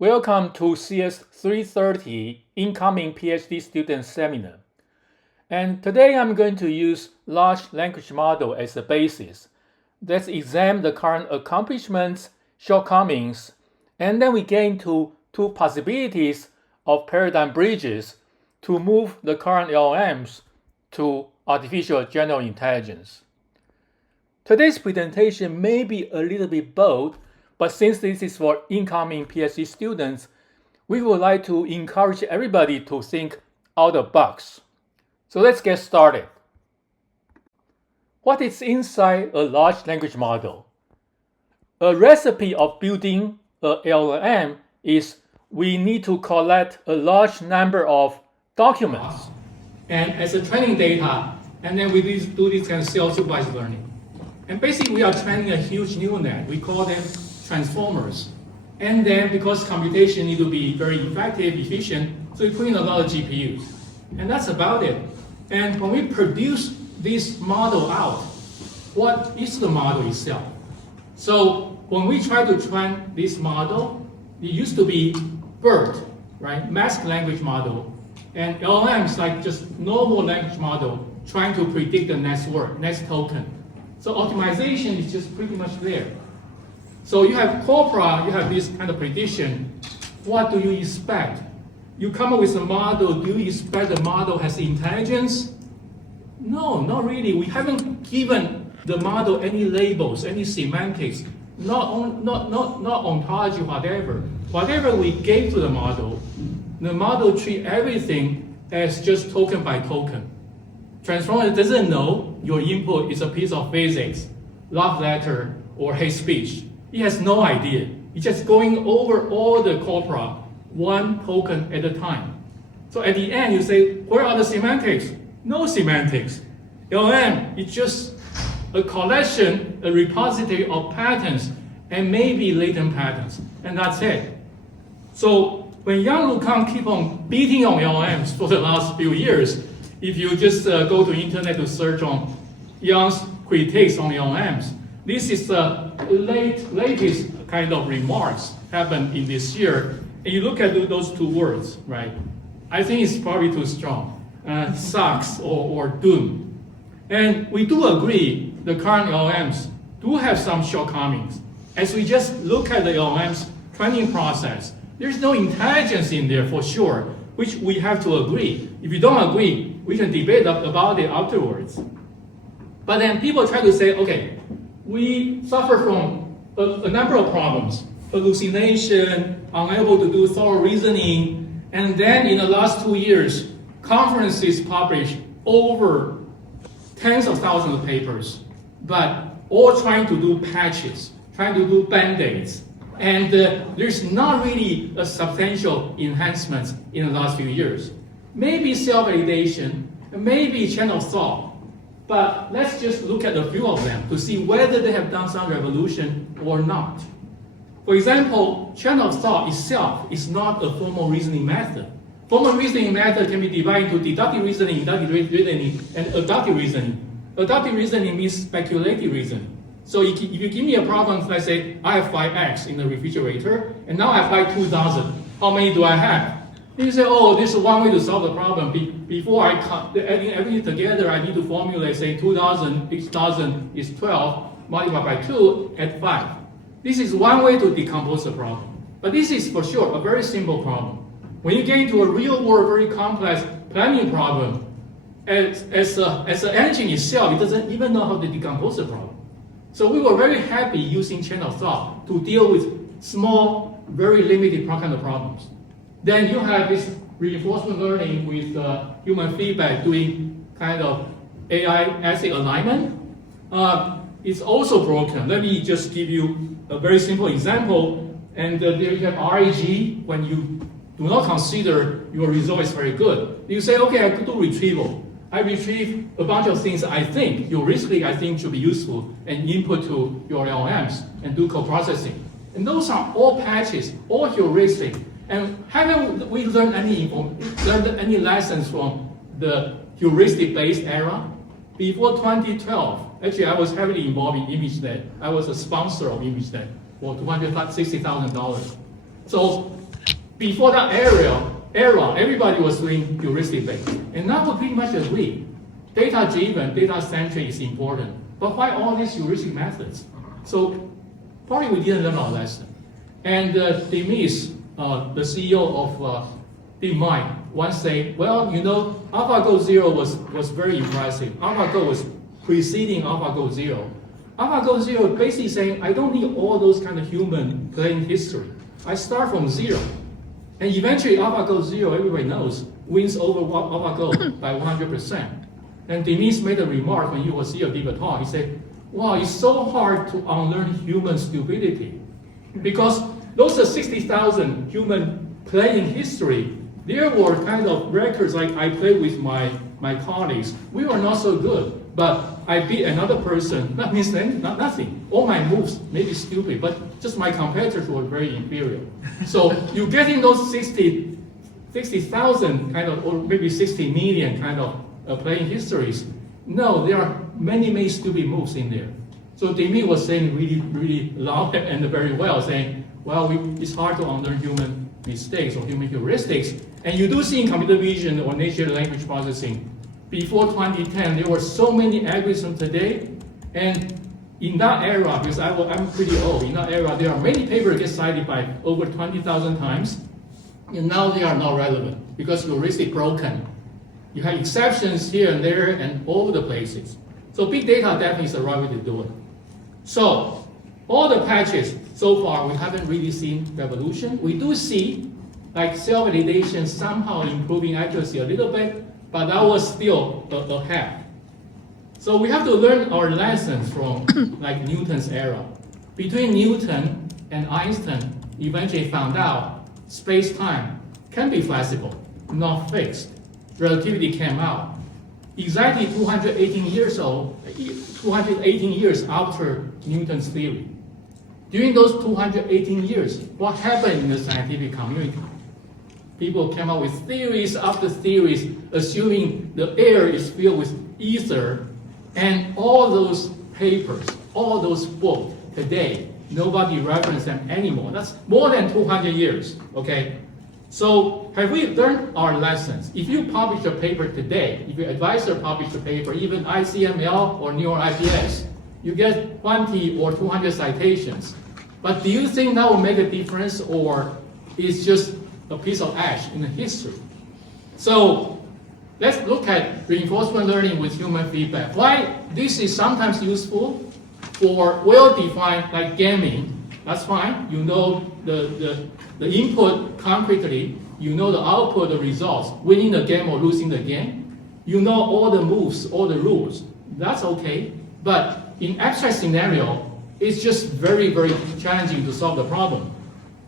Welcome to CS 330 Incoming PhD Student Seminar. And today I'm going to use large language model as a basis. Let's examine the current accomplishments, shortcomings, and then we get into two possibilities of paradigm bridges to move the current LLMs to artificial general intelligence. Today's presentation may be a little bit bold, but since this is for incoming PhD students, we would like to encourage everybody to think out of the box. So let's get started. What is inside a large language model? A recipe of building a LLM is we need to collect a large number of documents and as a training data, and then we do this kind of self-supervised learning. And basically we are training a huge neural net. We call them transformers. And then because computation need to be very effective, efficient, so we put in a lot of GPUs. And that's about it. And when we produce this model out, what is the model itself? So when we try to train this model, it used to be BERT, right? Masked language model. And LLMs like just normal language model trying to predict the next word, next token. So optimization is just pretty much there. So you have corpora, you have this kind of prediction. What do you expect? You come up with a model, do you expect the model has intelligence? No, not really. We haven't given the model any labels, any semantics, not ontology, whatever. Whatever we gave to the model treats everything as just token by token. Transformer doesn't know your input is a piece of physics, love letter, or hate speech. It has no idea. It's just going over all the corpora, one token at a time. So at the end, you say, where are the semantics? No semantics. LLM is just a collection, a repository of patterns, and maybe latent patterns, and that's it. So when Yang Lucan keep on beating on LLMs for the last few years, if you just go to internet to search on Yang's critiques on LLMs, this is the latest kind of remarks happened in this year. And you look at those two words, right? I think it's probably too strong. Sucks or doom. And we do agree the current LLMs do have some shortcomings. As we just look at the LLM's training process, there's no intelligence in there for sure, which we have to agree. If you don't agree, we can debate about it afterwards. But then people try to say, okay, we suffer from a number of problems, hallucination, unable to do thorough reasoning, and then in the last 2 years, conferences published over tens of thousands of papers, but all trying to do patches, trying to do bandaids, and there's not really a substantial enhancements in the last few years. Maybe self-validation, maybe chain of thought, but let's just look at a few of them to see whether they have done some revolution or not. For example, chain of thought itself is not a formal reasoning method. Formal reasoning method can be divided into deductive reasoning, inductive reasoning, and adductive reasoning. Adductive reasoning means speculative reasoning. So if you give me a problem, let's say I have 5 eggs in the refrigerator, and now I buy 2,000. How many do I have? Then you say, oh, this is one way to solve the problem. Before I adding everything together, I need to formulate, say 2,000, each 1,000 is 12, multiplied by 2, add 5. This is one way to decompose the problem. But this is for sure a very simple problem. When you get into a real world, very complex planning problem, as an engine itself, it doesn't even know how to decompose the problem. So we were very happy using chain of thought to deal with small, very limited kind of problems. Then you have this reinforcement learning with human feedback doing kind of AI essay alignment. It's also broken. Let me just give you a very simple example. And there you have RAG when you do not consider your result is very good. You say, okay, I could do retrieval. I retrieve a bunch of things I think, heuristically I think should be useful, and input to your LLMs and do co-processing. And those are all patches, all heuristic. And haven't we learned any lessons from the heuristic-based era? Before 2012, actually I was heavily involved in ImageNet. I was a sponsor of ImageNet for $260,000. So before that era, everybody was doing heuristic based. And now we pretty much agree. Data-driven, data-centric is important. But why all these heuristic methods? So probably we didn't learn our lesson. And Demis, the CEO of DeepMind, once said, well, you know, AlphaGo Zero was very impressive. AlphaGo was preceding AlphaGo Zero. AlphaGo Zero basically saying, I don't need all those kind of human playing history. I start from zero. And eventually AlphaGo Zero, everybody knows, wins over AlphaGo by 100%. And Demis made a remark when he was here at Deep Talk. He said, wow, it's so hard to unlearn human stupidity. Because those are 60,000 human playing history. There were kind of records like I played with my colleagues. We were not so good, but I beat another person. That means nothing. All my moves may be stupid, but just my competitors were very inferior. So you're getting those 60,000 kind of, or maybe 60 million kind of playing histories. No, there are many stupid moves in there. So Demis was saying really loud and very well, saying, well, it's hard to unlearn human mistakes or human heuristics. And you do see in computer vision or natural language processing, before 2010, there were so many algorithms today. And in that era, because I'm pretty old, in that era, there are many papers get cited by over 20,000 times. And now they are not relevant because heuristic broken. You have exceptions here and there and all over the places. So big data definitely is the right way to do it. So all the patches, so far, we haven't really seen revolution. We do see like self-validation somehow improving accuracy a little bit, but that was still a hack. So we have to learn our lessons from like Newton's era. Between Newton and Einstein, eventually found out space-time can be flexible, not fixed. Relativity came out. Exactly 218 years after Newton's theory. During those 218 years, what happened in the scientific community? People came up with theories after theories, assuming the air is filled with ether, and all those papers, all those books today, nobody references them anymore. That's more than 200 years, okay? So have we learned our lessons? If you publish a paper today, if your advisor publishes a paper, even ICML or New York IPS, you get 20 or 200 citations. But do you think that will make a difference, or it's just a piece of ash in the history? So let's look at reinforcement learning with human feedback. Why this is sometimes useful for well-defined, like gaming. That's fine. You know the input concretely. You know the output, the results, winning the game or losing the game. You know all the moves, all the rules. That's okay. But in abstract scenario, it's just very challenging to solve the problem.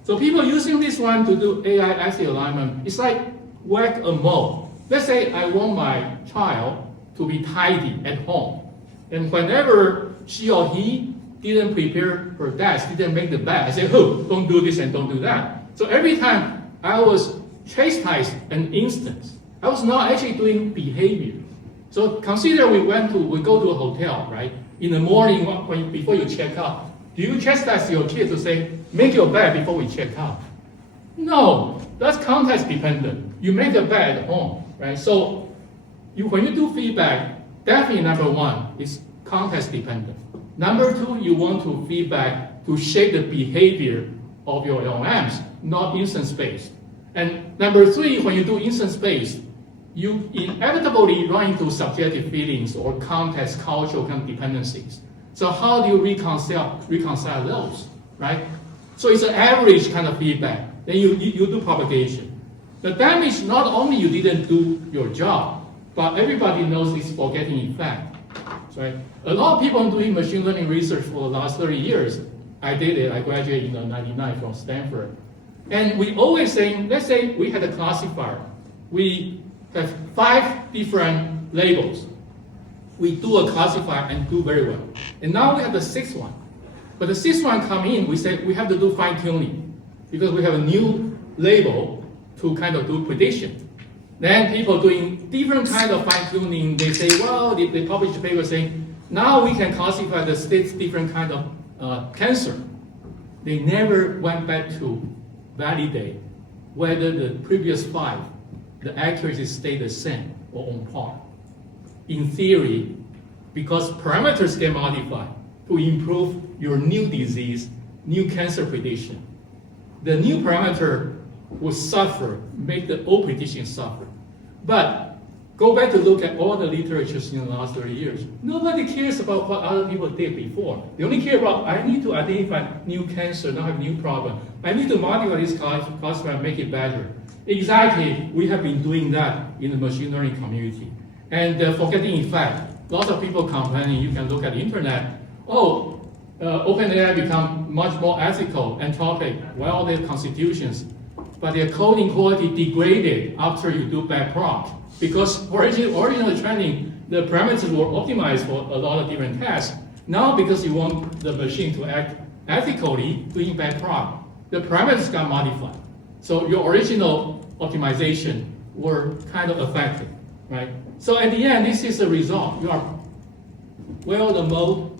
So people using this one to do AI axis alignment, it's like whack-a-mole. Let's say I want my child to be tidy at home. And whenever she or he didn't prepare her desk, didn't make the bed, I say, oh, don't do this and don't do that. So every time I was chastised an instance, I was not actually doing behavior. So consider we go to a hotel, right? In the morning, before you check out, do you chastise your kid to say, make your bed before we check out? No, that's context dependent. You make the bed at home, right? So when you do feedback, definitely number one is context dependent. Number two, you want to feedback to shape the behavior of your LLMs, not instance-based. And number three, when you do instance-based, you inevitably run into subjective feelings or context, cultural kind of dependencies. So how do you reconcile those, right? So it's an average kind of feedback. Then you do propagation. The damage, not only you didn't do your job, but everybody knows it's forgetting effect, right? A lot of people doing machine learning research for the last 30 years. I did it, I graduated in '99 from Stanford. And we always saying, let's say we had a classifier. We have 5 different labels. We do a classifier and do very well. And now we have the 6th one. But the 6th one come in, we say we have to do fine tuning because we have a new label to kind of do prediction. Then people doing different kind of fine tuning, they say, well, they publish a paper saying, now we can classify the 6 different kind of cancer. They never went back to validate whether the previous 5, the accuracy stay the same or on par. In theory, because parameters get modified to improve your new disease, new cancer prediction, the new parameter will suffer, make the old prediction suffer. But go back to look at all the literatures in the last 30 years. Nobody cares about what other people did before. They only care about, I need to identify new cancer, not have new problem. I need to modify this classifier and make it better. Exactly, we have been doing that in the machine learning community. And forgetting effect, lots of people complaining, you can look at the internet, OpenAI become much more ethical, anthropic, well, their constitutions, but their coding quality degraded after you do bad prompt. Because original training, the parameters were optimized for a lot of different tasks. Now, because you want the machine to act ethically, doing bad prompt, the parameters got modified. So your original optimization were kind of affected, right? So at the end, this is the result. You are where the mode,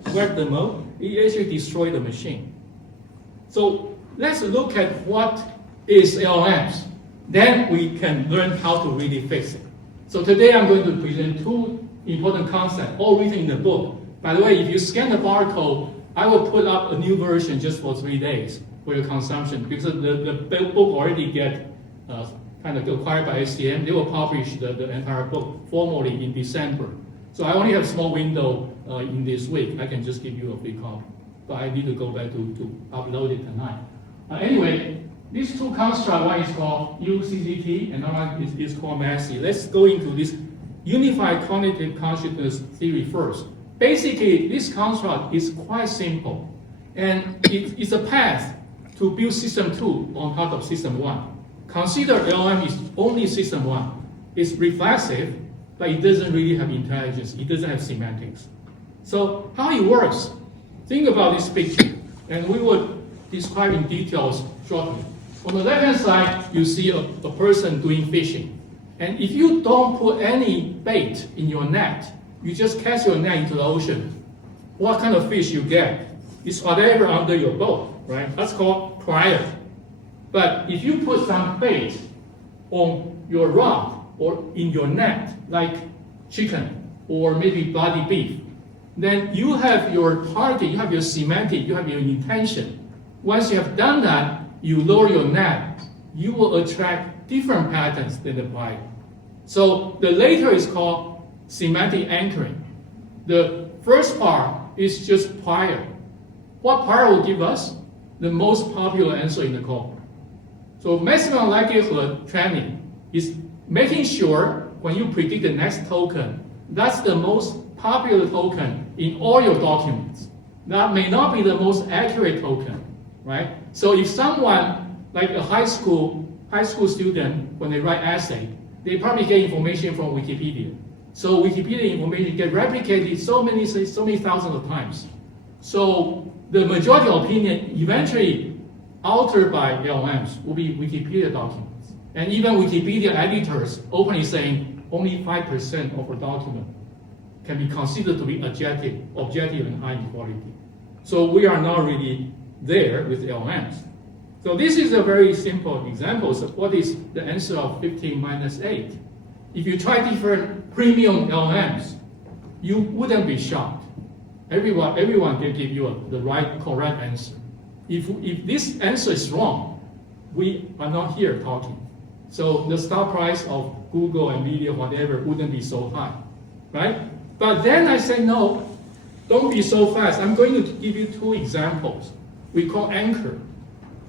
it actually destroyed the machine. So let's look at what is LLMs. Then we can learn how to really fix it. So today I'm going to present 2 important concepts, all written in the book. By the way, if you scan the barcode, I will put up a new version just for 3 days for your consumption, because the book already get kind of acquired by SCM. They will publish the entire book formally in December. So I only have a small window in this week. I can just give you a free copy. But I need to go back to upload it tonight. Anyway, these 2 constructs, one is called UCCT and another one is called MACI. Let's go into this unified cognitive consciousness theory first. Basically, this construct is quite simple. And it's a path to build system 2 on top of system 1. Consider LLM is only system 1. It's reflexive, but it doesn't really have intelligence. It doesn't have semantics. So how it works, think about this picture, and we will describe in details shortly. On the left-hand side, you see a person doing fishing. And if you don't put any bait in your net, you just cast your net into the ocean, what kind of fish you get? It's whatever under your boat, right? That's called prior. But if you put some bait on your rod or in your net, like chicken or maybe bloody beef, then you have your target, you have your semantic, you have your intention. Once you have done that, you lower your net, you will attract different patterns than the prior. So the later is called semantic anchoring. The first part is just prior. What prior will give us? The most popular answer in the call. So maximum likelihood training is making sure when you predict the next token, that's the most popular token in all your documents. That may not be the most accurate token, right? So if someone, like a high school student, when they write essay, they probably get information from Wikipedia. So Wikipedia information get replicated so many thousands of times. So the majority opinion eventually altered by LLMs will be Wikipedia documents. And even Wikipedia editors openly saying only 5% of a document can be considered to be objective and high quality. So we are not really there with LLMs. So this is a very simple example of what is the answer of 15 minus 8. If you try different premium LLMs, you wouldn't be shocked. Everyone can give you the correct answer. If this answer is wrong, we are not here talking. So the stock price of Google, Nvidia, whatever, wouldn't be so high, right? But then I say, no, don't be so fast. I'm going to give you 2 examples. We call anchor.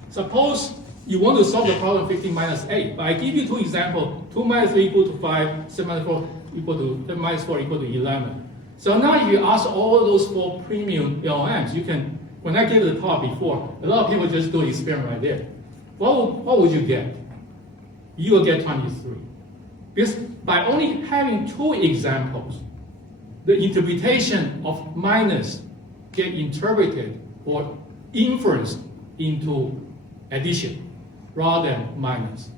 Suppose you want to solve the problem 15 minus 8, but I give you 2 examples. 2 minus 3 equal to 5, 7 minus 4 equal to 10 minus 4 equal to 11. So now if you ask all those 4 premium LLMs, you can, when I gave the talk before, a lot of people just do an experiment right there. What would you get? You will get 23. Because by only having 2 examples, the interpretation of minus get interpreted or inferenced into addition rather than minus.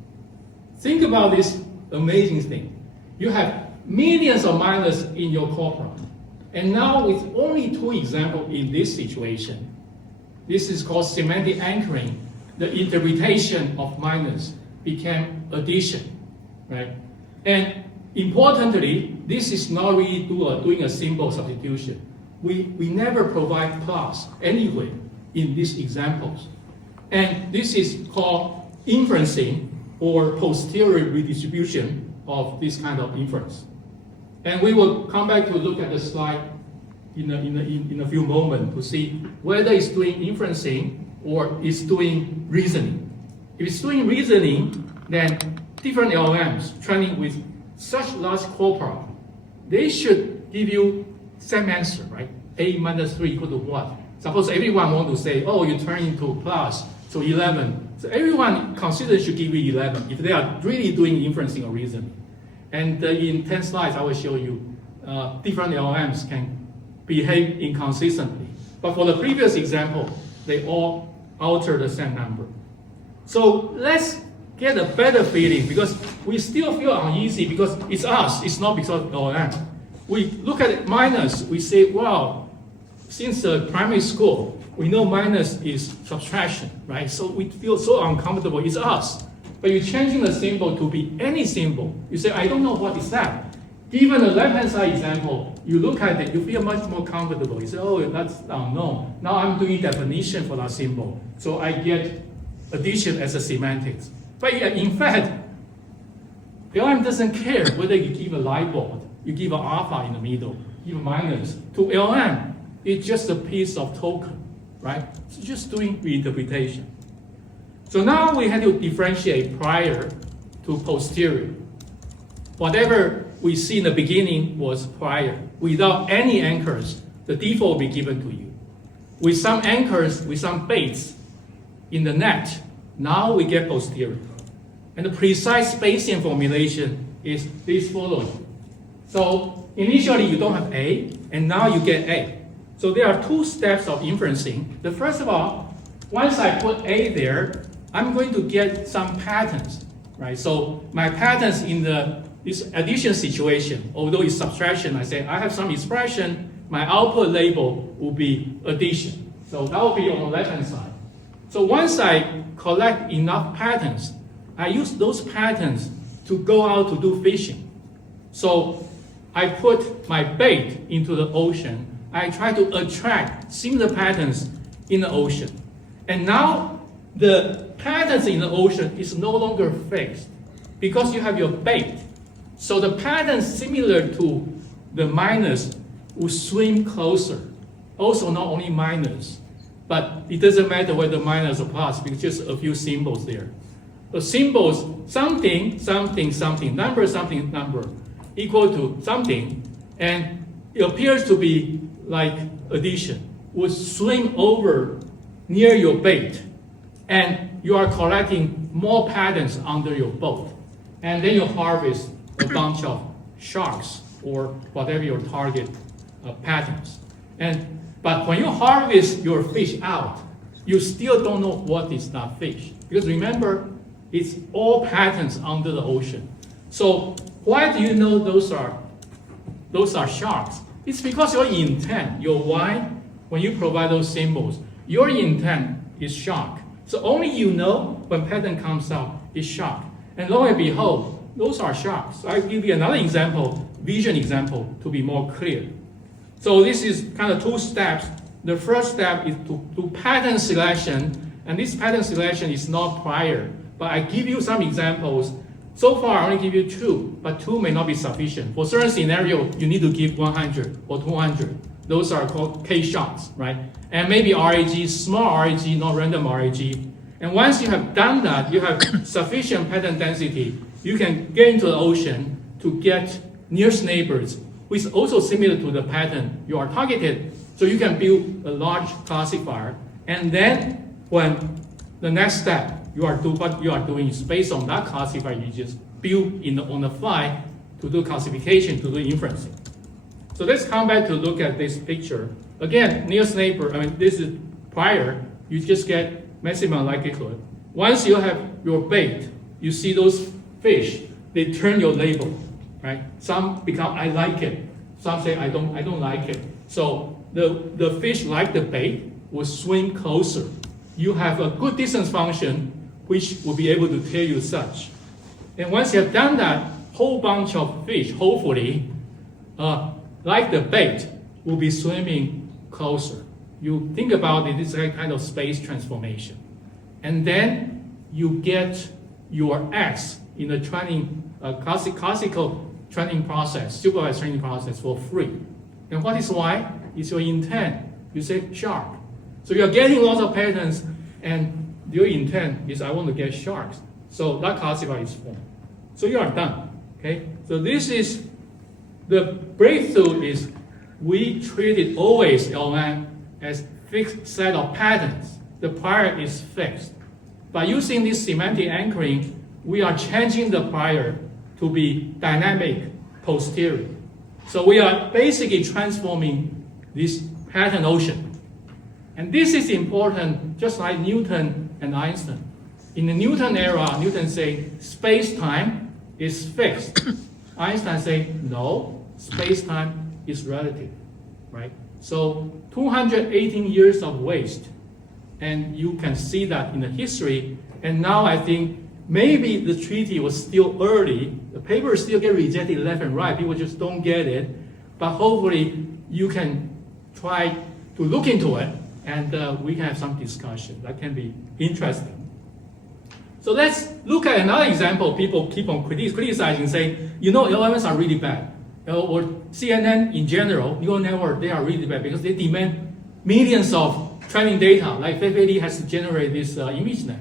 Think about this amazing thing. You have millions of minus in your corpora. And now with only 2 examples in this situation, this is called semantic anchoring. The interpretation of minus became addition, right? And importantly, this is not really doing a simple substitution. We never provide plus anyway in these examples. And this is called inferencing or posterior redistribution of this kind of inference. And we will come back to look at the slide in a few moments to see whether it's doing inferencing or it's doing reasoning. If it's doing reasoning, then different LLMs training with such large corpora, they should give you same answer, right? A minus 3 equal to what? Suppose everyone want to say, oh, you turn into plus, so 11. So everyone consider should give you 11 if they are really doing inferencing or reasoning. And in 10 slides, I will show you different LLMs can behave inconsistently. But for the previous example, they all alter the same number. So let's get a better feeling, because we still feel uneasy because it's us, it's not because of LLM. We look at it minus, we say, wow, since primary school, we know minus is subtraction, right? So we feel so uncomfortable, it's us. But you're changing the symbol to be any symbol. You say, I don't know what is that. Given the left-hand side example, you look at it, you feel much more comfortable. You say, oh, that's unknown. Now I'm doing definition for that symbol. So I get addition as a semantics. But in fact, LLM doesn't care whether you give a light bulb, you give an alpha in the middle, give a minus. To LLM, it's just a piece of token, right? So just doing reinterpretation. So now we have to differentiate prior to posterior. Whatever we see in the beginning was prior. Without any anchors, the default will be given to you. With some anchors, with some baits in the net, now we get posterior. And the precise Bayesian formulation is this following. So initially you don't have A, and now you get A. So there are two steps of inferencing. The first of all, once I put A there, I'm going to get some patterns, right? So my patterns in this addition situation, although it's subtraction, I say I have some expression, my output label will be addition. So that will be on the left-hand side. So once I collect enough patterns, I use those patterns to go out to do fishing. So I put my bait into the ocean. I try to attract similar patterns in the ocean. And now the patterns in the ocean is no longer fixed because you have your bait. So the patterns similar to the minus will swim closer. Also not only minus, but it doesn't matter whether minus or plus because just a few symbols there. The symbols, something, something, something, number, something, number, equal to something, and it appears to be like addition, would swim over near your bait, and you are collecting more patterns under your boat. And then you harvest a bunch of sharks or whatever your target patterns. But when you harvest your fish out, you still don't know what is that fish. Because remember, it's all patterns under the ocean. So why do you know those are sharks? It's because your intent, your why, when you provide those symbols, your intent is shark. So only you know when pattern comes out is shark. And lo and behold, those are sharks. So I'll give you another example, vision example, to be more clear. So this is kind of two steps. The first step is to do pattern selection, and this pattern selection is not prior, but I give you some examples. So far, I only give you 2, but 2 may not be sufficient. For certain scenario, you need to give 100 or 200. Those are called K-shots, right? And maybe RAG, small RAG, not random RAG. And once you have done that, you have sufficient pattern density, you can get into the ocean to get nearest neighbors, which is also similar to the pattern you are targeted. So you can build a large classifier. And then when the next step, what you are doing is based on that classifier, you just build on the fly to do classification, to do inferencing. So let's come back to look at this picture. Again, nearest neighbor, this is prior, you just get maximum likelihood. Once you have your bait, you see those fish, they turn your label, right? Some become, I like it. Some say, I don't like it. So the fish like the bait will swim closer. You have a good distance function which will be able to tell you such. And once you have done that, whole bunch of fish, hopefully, like the bait, will be swimming closer. You think about it, it's a kind of space transformation. And then you get your X in the training, classical training process, supervised training process for free. And what is Y? It's your intent. You say shark. So you're getting lots of patterns, and your intent is I want to get sharks. So that classifier is formed. So you are done. Okay? So this is the breakthrough is we treated always LLM as fixed set of patterns. The prior is fixed. By using this semantic anchoring, we are changing the prior to be dynamic posterior. So we are basically transforming this pattern ocean. And this is important, just like Newton and Einstein. In the Newton era, Newton said space-time is fixed. Einstein said, no, space-time is relative, right? So 218 years of waste, and you can see that in the history. And now I think maybe the treaty was still early. The papers still get rejected left and right. People just don't get it. But hopefully you can try to look into it, and we can have some discussion. That can be interesting. So let's look at another example. People keep on criticizing, saying, you know, LLMs are really bad. Or CNN in general, neural network, they are really bad because they demand millions of training data. Like FFAD has to generate this ImageNet.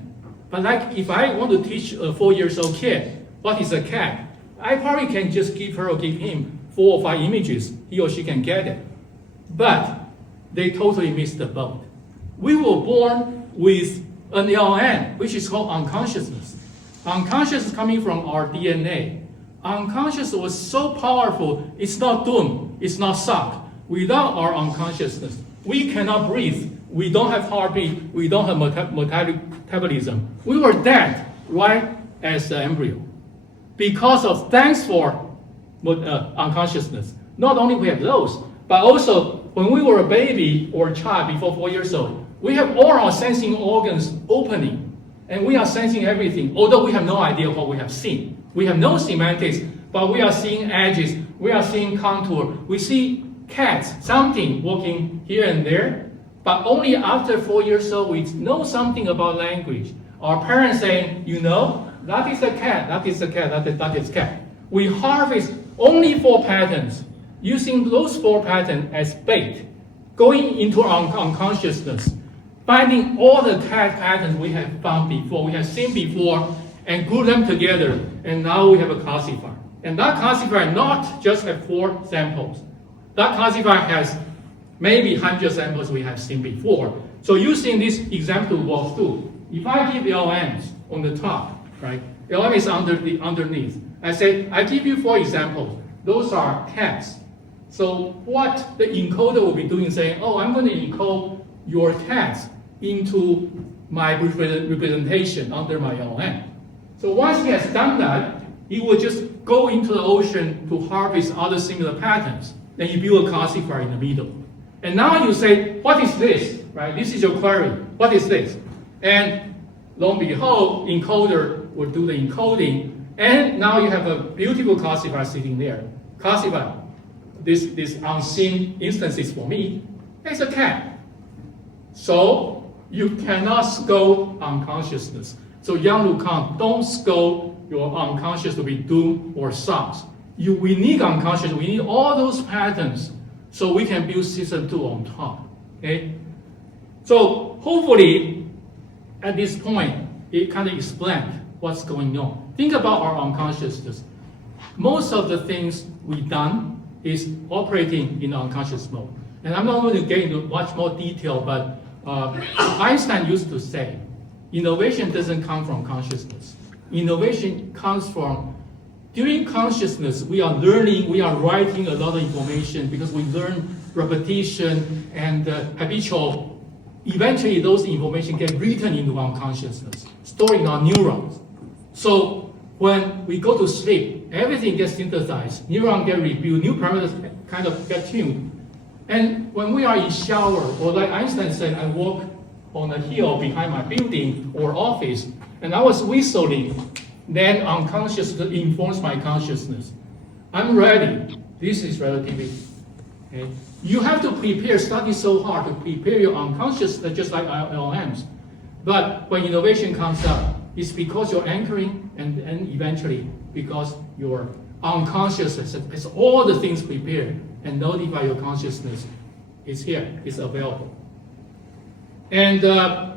But like if I want to teach a 4-year-old kid what is a cat, I probably can just give her or give him 4 or 5 images. He or she can get it. But they totally missed the boat. We were born with an LLM, which is called unconsciousness. Unconscious is coming from our DNA. Unconscious was so powerful, it's not doomed, it's not sucked. Without our unconsciousness, we cannot breathe. We don't have heartbeat. We don't have metabolism. We were dead right as the embryo. Because of thanks for unconsciousness. Not only we have those, but also when we were a baby or a child before 4 years old, we have all our sensing organs opening, and we are sensing everything, although we have no idea what we have seen. We have no semantics, but we are seeing edges, we are seeing contour, we see cats, something walking here and there, but only after 4 years old we know something about language. Our parents saying, you know, that is a cat, that is a cat, that is cat. We harvest only 4 patterns, using those 4 patterns as bait, going into our unconsciousness, finding all the cat patterns we have found before, we have seen before, and group them together, and now we have a classifier. And that classifier not just have 4 samples. That classifier has maybe 100 samples we have seen before. So using this example to walk through, if I give LLMs on the top, right? LLM is underneath. I say, I give you 4 examples. Those are cats. So what the encoder will be doing is saying, oh, I'm going to encode your cats into my representation under my LLM. So once he has done that, he will just go into the ocean to harvest other similar patterns. Then you build a classifier in the middle. And now you say, what is this? Right? This is your query. What is this? And lo and behold, encoder will do the encoding. And now you have a beautiful classifier sitting there. Classify this unseen instances for me. It's a cat. So you cannot scold unconsciousness. So Yang Lu Kang, don't scold your unconscious to be doomed or sucks. We need unconscious, we need all those patterns so we can build system 2 on top. Okay? So hopefully at this point it kind of explains what's going on. Think about our unconsciousness. Most of the things we've done is operating in unconscious mode. And I'm not going to get into much more detail, but Einstein used to say, innovation doesn't come from consciousness. Innovation comes from, during consciousness, we are learning, we are writing a lot of information because we learn repetition and habitual. Eventually, those information get written into our consciousness, stored in our neurons. So when we go to sleep, everything gets synthesized, neurons get rebuilt, new parameters kind of get tuned. And when we are in shower, or like Einstein said, I walk on a hill behind my building or office, and I was whistling, then unconsciously informs my consciousness. I'm ready. This is relativity. Okay? You have to prepare, study so hard to prepare your unconscious, just like LLMs. But when innovation comes up, it's because you're anchoring and eventually because your unconscious has all the things prepared and notify your consciousness is here, it's available. And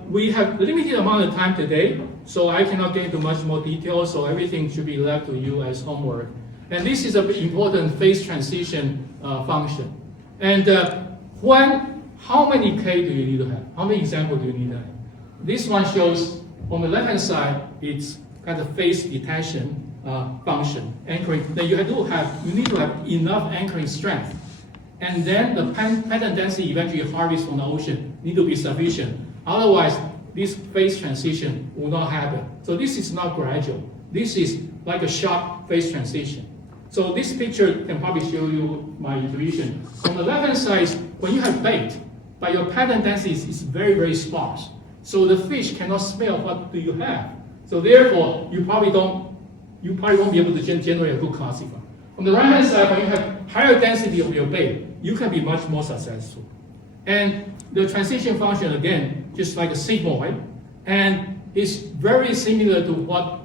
we have limited amount of time today, so I cannot get into much more detail, so everything should be left to you as homework. And this is an important phase transition function. And how many K do you need to have? How many examples do you need to have? This one shows, on the left-hand side, it's kind of phase detection function, anchoring. Then you need to have enough anchoring strength. And then the pattern density eventually harvest on the ocean need to be sufficient. Otherwise, this phase transition will not happen. So this is not gradual. This is like a sharp phase transition. So this picture can probably show you my intuition. On the left-hand side, when you have bait, but your pattern density is very, very sparse. So the fish cannot smell what do you have. So therefore, you probably won't be able to generate a good classifier. On the right-hand side, when you have higher density of your bait, you can be much more successful. And the transition function, again, just like a sigmoid, and it's very similar to what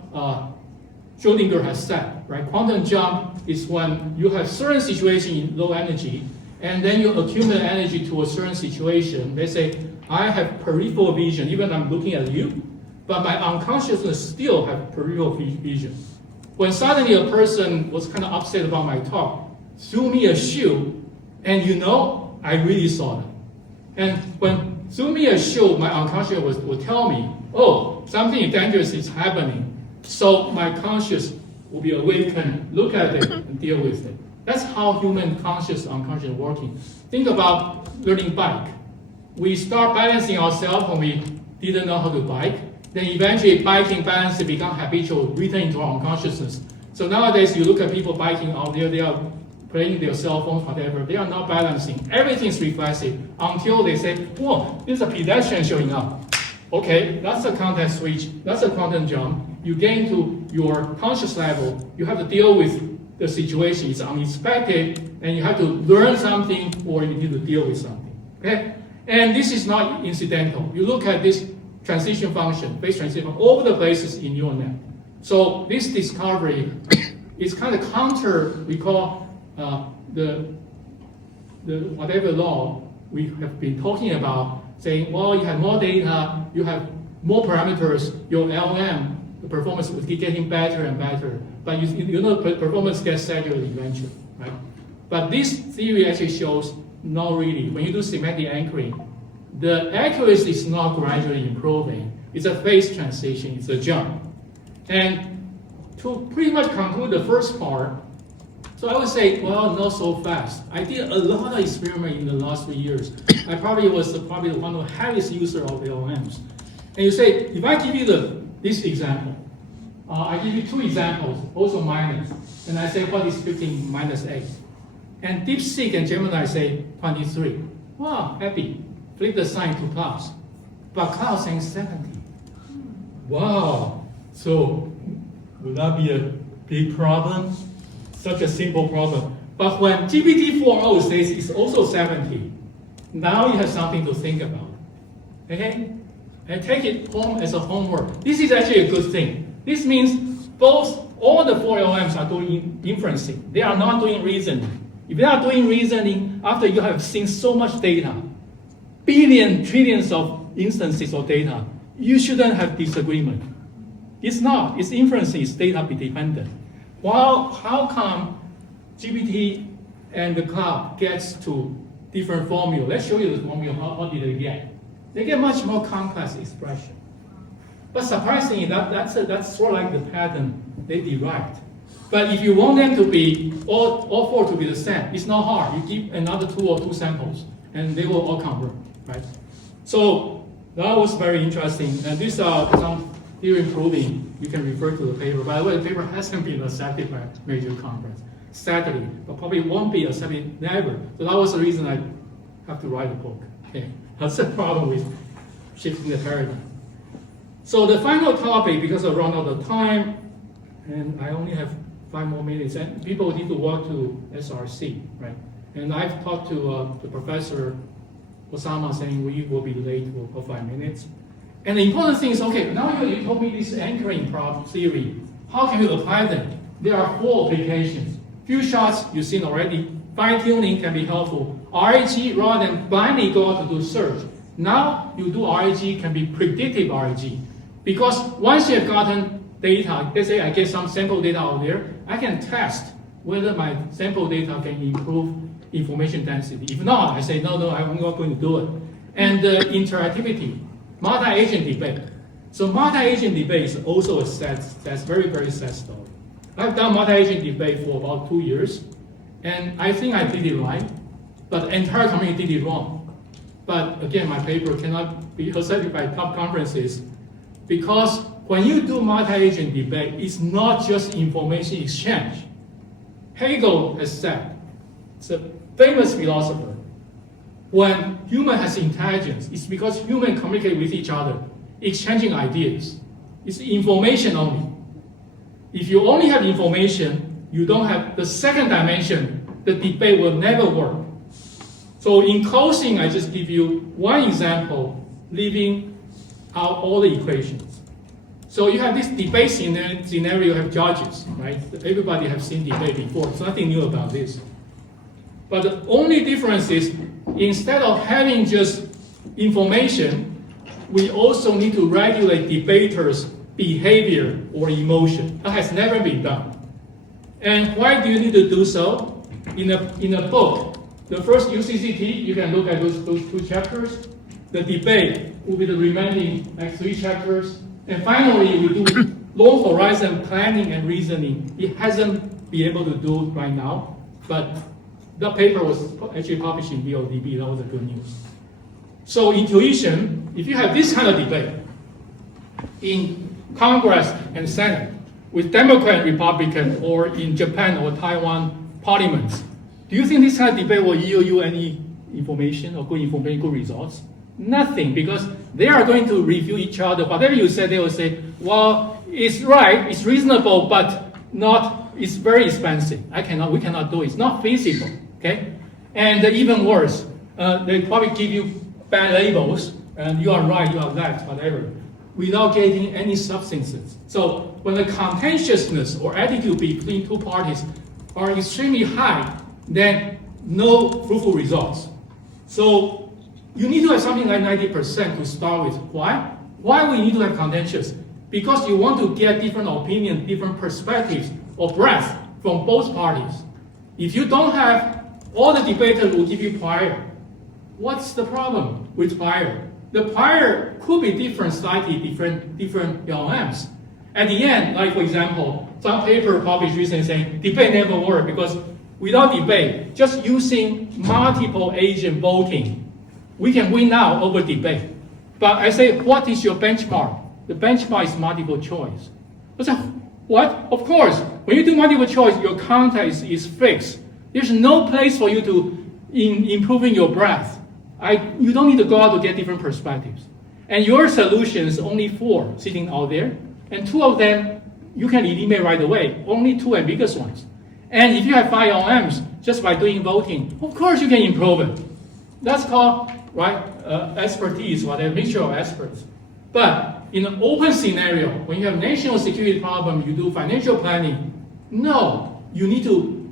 Schrodinger has said, right? Quantum jump is when you have certain situation in low energy, and then you accumulate energy to a certain situation. They say, I have peripheral vision, even I'm looking at you, but my unconsciousness still have peripheral vision. When suddenly a person was kind of upset about my talk, threw me a shoe, and I really saw them. And when threw me a shoe, my unconscious will tell me, oh, something dangerous is happening. So my conscious will be awakened, look at it, and deal with it. That's how human conscious, unconscious working. Think about learning bike. We start balancing ourselves when we didn't know how to bike. Then eventually biking balance become habitual, written into our unconsciousness. So nowadays you look at people biking out there, they are playing their cell phones, whatever, they are not balancing. Everything is reflexive until they say, whoa, there's a pedestrian showing up. Okay, that's a context switch, that's a quantum jump. You get into your conscious level, you have to deal with the situation, it's unexpected, and you have to learn something or you need to deal with something. Okay? And this is not incidental. You look at this transition function, phase transition, all over the places in your net. So this discovery is kind of counter, we call the whatever law we have been talking about, saying, well, you have more data, you have more parameters, your LLM, the performance will keep getting better and better. But performance gets saturated eventually, right? But this theory actually shows not really. When you do semantic anchoring, the accuracy is not gradually improving. It's a phase transition, it's a jump. And to pretty much conclude the first part, so I would say, well, not so fast. I did a lot of experiment in the last 3 years. I probably was one of the heaviest users of LLMs. And you say, if I give you this example, I give you 2 examples, also minus, and I say, what is 15 minus 8? And DeepSeek and Gemini say 23. Wow, happy. Flip the sign to plus. But Cloud saying 70. Wow. So would that be a big problem? Such a simple problem. But when GPT-4o says it's also 70, now you have something to think about. Okay? And take it home as a homework. This is actually a good thing. This means all the 4 LLMs are doing inferencing. They are not doing reasoning. If they are doing reasoning, after you have seen so much data, billions, trillions of instances of data, you shouldn't have disagreement. It's not. It's inferencing. It's data dependent. How come GPT and the cloud gets to different formula? Let's show you the formula. How did they get? They get much more complex expression. But surprisingly, that's sort of like the pattern they derived. But if you want them to be, all 4 to be the same, it's not hard. You give another 2 or 2 samples, and they will all convert, right? So that was very interesting. And these are some theory proving. You can refer to the paper. By the way, the paper hasn't been accepted by a major conference, sadly, but probably won't be accepted never. So that was the reason I have to write a book. Okay, that's the problem with shifting the paradigm. So the final topic, because I run out of time, and I only have 5 more minutes, and people need to walk to SRC, right? And I've talked to the professor Osama saying we will be late for 5 minutes. And the important thing is, okay, now you told me this anchoring problem theory. How can you apply them? There are 4 applications. Few shots you've seen already. Fine-tuning can be helpful. RAG, rather than blindly go out to do search, now you do RAG can be predictive RAG. Because once you have gotten data, let's say I get some sample data out there, I can test whether my sample data can improve information density. If not, I say, no, I'm not going to do it. And the interactivity, multi-agent debate. So multi-agent debate is also a that's very, very sad story. I've done multi-agent debate for about 2 years, and I think I did it right, but the entire community did it wrong. But again, my paper cannot be accepted by top conferences, because when you do multi-agent debate, it's not just information exchange. Hegel has said, it's a famous philosopher, when human has intelligence, it's because humans communicate with each other, exchanging ideas. It's information only. If you only have information, you don't have the second dimension, the debate will never work. So in closing, I just give you one example, leaving out all the equations. So you have this debate scenario, you have judges, right? Everybody has seen debate before, it's nothing new about this. But the only difference is, instead of having just information, we also need to regulate debaters' behavior or emotion. That has never been done. And why do you need to do so? In a book, the first UCCT, you can look at those 2 chapters. The debate will be the remaining 3 chapters. And finally, we do long horizon planning and reasoning. It hasn't been able to do it right now, but the paper was actually published in VODB. That was a good news. So intuition, if you have this kind of debate in Congress and Senate with Democrat and Republican, or in Japan or Taiwan parliaments, do you think this kind of debate will yield you any information or good information, good results? Nothing, because they are going to review each other. Whatever you say, they will say, well, it's right, it's reasonable, but it's very expensive. We cannot do it. It's not feasible, okay? And even worse, they probably give you bad labels, and you are right, you are left, whatever, without getting any substances. So when the contentiousness or attitude between 2 parties are extremely high, then no fruitful results. So you need to have something like 90% to start with. Why? Why we need to have contentious? Because you want to get different opinions, different perspectives or breadth from both parties. If you don't have, all the debaters will give you prior. What's the problem with prior? The prior could be different, slightly different LLMs. At the end, like for example, some paper published recently saying debate never work because without debate, just using multiple agent voting, we can win out over debate. But I say, what is your benchmark? The benchmark is multiple choice. I say, what? Of course, when you do multiple choice, your context is fixed. There's no place for you to improving your breadth. You don't need to go out to get different perspectives. And your solution is only 4 sitting out there, and 2 of them you can eliminate right away, only 2 ambiguous ones. And if you have 5 LLMs, just by doing voting, of course you can improve it. That's called, right, expertise, whatever, mixture of experts. But in an open scenario, when you have national security problem, you do financial planning, no, you need to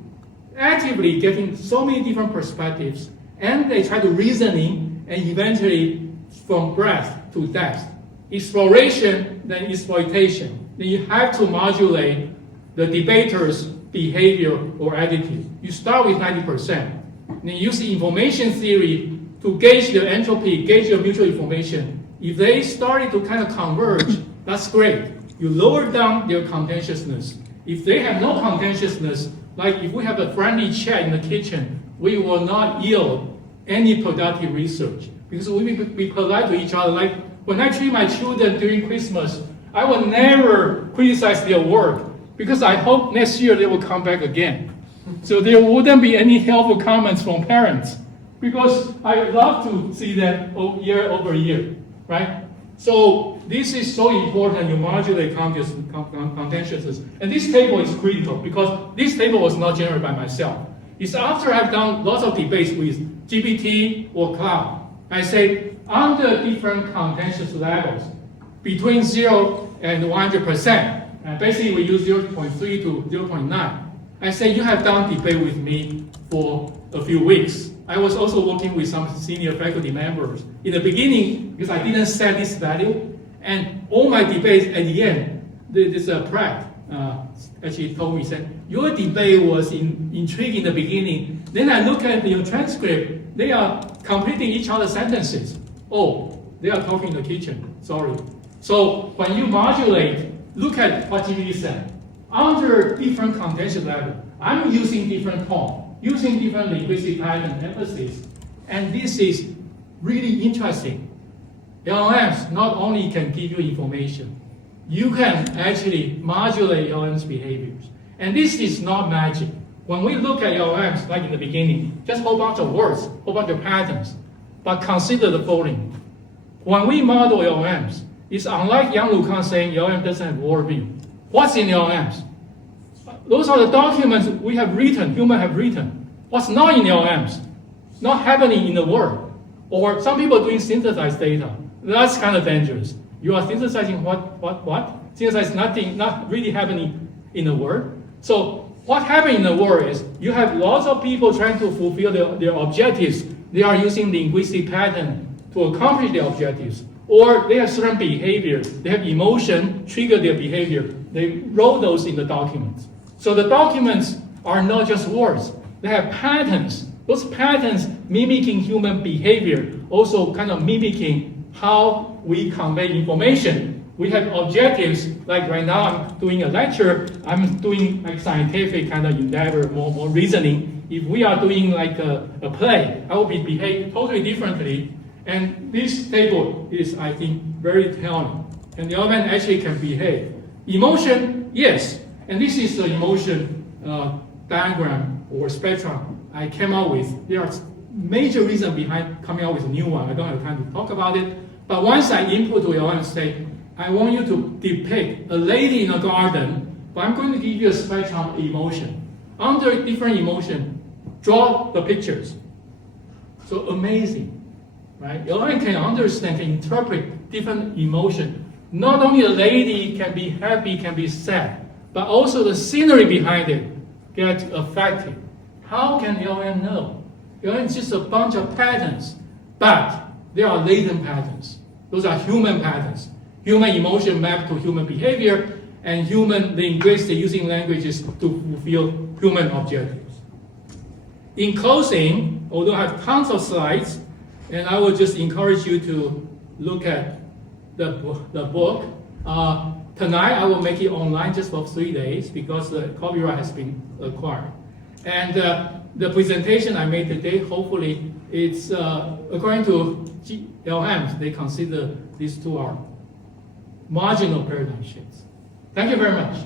actively getting so many different perspectives, and they try to reasoning, and eventually from breadth to depth. Exploration, then exploitation. Then you have to modulate the debater's behavior or attitude. You start with 90%. Then use the information theory to gauge the entropy, gauge your mutual information. If they started to kind of converge, that's great. You lower down their contentiousness. If they have no contentiousness, like if we have a friendly chat in the kitchen, we will not yield any productive research. Because we will be polite to each other. Like when I treat my children during Christmas, I will never criticize their work because I hope next year they will come back again. So there wouldn't be any helpful comments from parents because I love to see them year over year. right? So this is so important. You modulate contentiousness, and this table is critical because this table was not generated by myself. It's after I've done lots of debates with GPT or cloud. I say under different contentious levels, between 0 and 100%, and basically we use 0.3 to 0.9. I say you have done debate with me for a few weeks. I was also working with some senior faculty members. In the beginning, because I didn't set this value, and all my debates at the end, this Pratt actually told me, said, your debate was intriguing in the beginning. Then I look at your transcript, they are completing each other's sentences. Oh, they are talking in the kitchen, sorry. So when you modulate, look at what GPT said. Under different contentious level, I'm using different tone, using different linguistic pattern emphasis, and this is really interesting. LLMs not only can give you information, you can actually modulate LLMs' behaviors. And this is not magic. When we look at LLMs, like in the beginning, just a whole bunch of words, a whole bunch of patterns, but consider the following. When we model LLMs, it's unlike Yang Lucan saying LLM doesn't have worldview. What's in LLMs? Those are the documents we have written, humans have written. What's not in LLMs? Not happening in the world. Or some people doing synthesized data. That's kind of dangerous. You are synthesizing what? Synthesize nothing, not really happening in the world. So what happens in the world is you have lots of people trying to fulfill their objectives. They are using linguistic pattern to accomplish their objectives. Or they have certain behavior. They have emotion trigger their behavior. They wrote those in the documents. So the documents are not just words. They have patterns. Those patterns mimicking human behavior, also kind of mimicking how we convey information. We have objectives, like right now I'm doing a lecture, I'm doing like scientific kind of endeavor, more reasoning. If we are doing like a play, I will behave totally differently. And this table is, I think, very telling. And the element actually can behave. Emotion, yes. And this is the emotion diagram or spectrum I came up with. There are major reasons behind coming up with a new one. I don't have time to talk about it. But once I input to LLM, say, I want you to depict a lady in a garden, but I'm going to give you a spectrum of emotion. Under different emotion, draw the pictures. So amazing. Right? LLM can understand, can interpret different emotion. Not only a lady can be happy, can be sad, but also the scenery behind it gets affected. How can LLM know? LLM is just a bunch of patterns, but there are latent patterns. Those are human patterns. Human emotion mapped to human behavior, and human linguistics using languages to fulfill human objectives. In closing, although I have tons of slides, and I will just encourage you to look at the book. Tonight, I will make it online just for 3 days because the copyright has been acquired. And the presentation I made today, hopefully, it's according to LLMs, they consider these two are marginal paradigm shifts. Thank you very much.